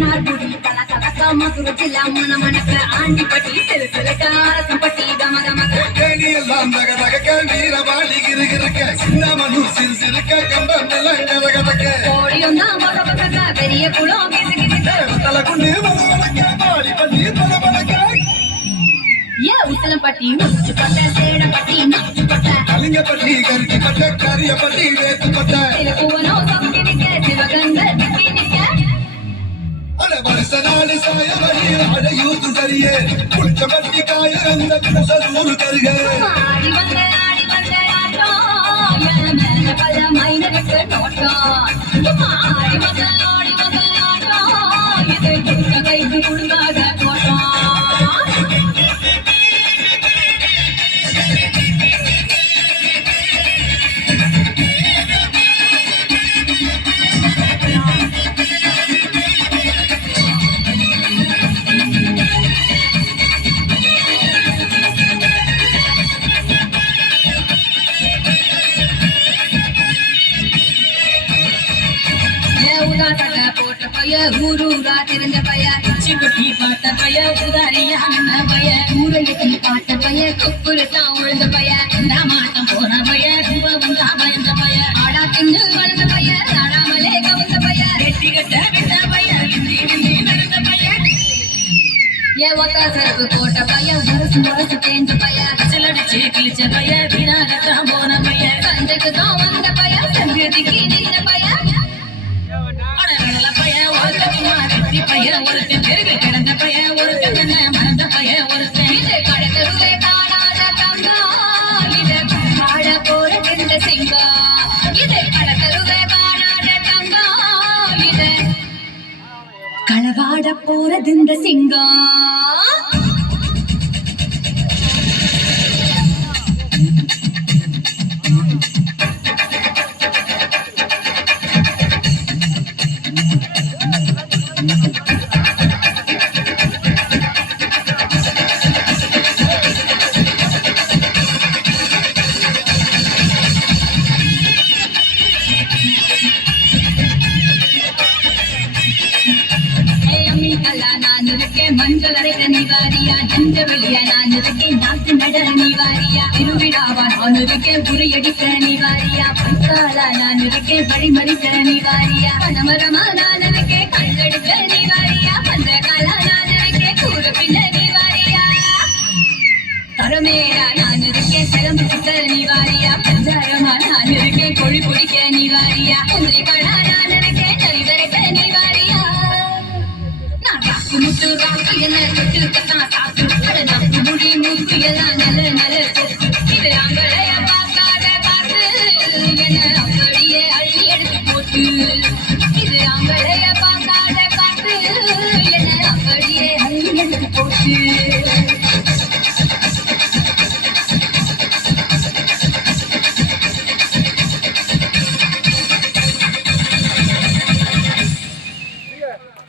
நார்குடி தல தலக்க மதுரை ஜில்லா மன மணக்க ஆண்டிப்பட்டி சிறு சிறுக்க அரசம்பட்டி கம கமக்க கேணியெல்லாம் தக தகக்க வீரவாடி கிருகிருக்க சின்னமனூர் சிறு சிறுக்க கம்பம் எல்லாம் கதகதக்க கோடியும் தான் பக பகக்க பெரிய குளம் கிசு கிசுக்க தலகுண்டு மலவளக்க மாடி பண்ணி தலவளக்க ஏ உசலம்பட்டி உச்சுப்பட்ட சேடப்பட்டி நாச்சுப்பட்ட கலிங்கப்பட்டி கரிச்சிப்பட்ட கரியப்பட்டி வேத்துப்பட்ட திருப்புவனோ சம்கிரிக்க சிவகங்க திக்கி நிக்க வருஷ நாடு சாய வழி அடையூத்து சரியே குளிச்சப்பட்டி காயிரந்த குசலூர் கருக ஆடி வந்த ஆட்டம் மேல பல மைனருக்கு நோட்டம் ஆடி வந்த ஆட்டம் இதை குடுக்க கைக்கு குடுக்காத தோட்டம் போட்ட பைய ஊரூரா தெரிஞ்ச பைய சிக்குட்டி பார்த்த பைய உதாரியான பைய ஊரையத்தில் பார்த்த பைய கொப்புரு தான் உழுந்த பைய மாட்டம் போன பைய வந்தா பயந்த பைய ஆடா தின்னு வளர்ந்த பைய ஆடாமலே கவுந்த பைய வெட்டி கட்ட விட்ட பைய நடந்த பைய ஏ ஒத்தா செருப்பு போட்ட பைய முரசு தேஞ்ச பைய சிலடிச்சு கிழிச்ச பைய வீணாகத்தான் போன பைய சந்தைக்கு தான் வந்த பைய சங்கதிக்கு நின்ற பைய ஒருத்தன் தெருவி கிடந்த பைய ஒருத்தன் மறந்த பைய ஒருத்தன் இது கடற்கருவே காணாத தங்கம் இது வாழ போற இந்த சிங்கம் இது கடற்கருவே காணாத தங்கம் இது களவாட போறது இந்த சிங்கம் மஞ்சள் அரைக்க நீவாரியா நஞ்ச வெளியா நான் இருக்கேன் நாட்டு நட நீவாரியா திருவிழாவா நான் இருக்கேன் புரியடிக்க நீவாரியா பஞ்சாலா நான் இருக்கேன் வழிமறிக்க நீவாரியா பனமரமா நான் இருக்கேன் கல்லெடுக்க நீவாரியா பஞ்சகாலா நான் இருக்கேன் கூற பின்ன நீவாரியா தரமேரா நான் இருக்கேன் சிலம்பு சிக்க நீவாரியா பஞ்சாரமா நான் இருக்கேன் கொழி பொடிக்க நீவாரியா குமரி கடா நான் இருக்கேன் கலிவரைக்க நீவாரியா முட்டு ராக்கு என்ன தொட்டு கத்தான் சாக்கு நப்பு முடி மூக்கு எல்லாம் நல்ல நல்ல இது அங்களைய பார்க்காத காத்து என்ன அப்படியே அள்ளி எடுத்து போட்டு இது அங்களைய பார்க்காத காத்து என்ன அப்படியே அள்ளி எடுத்து போட்டு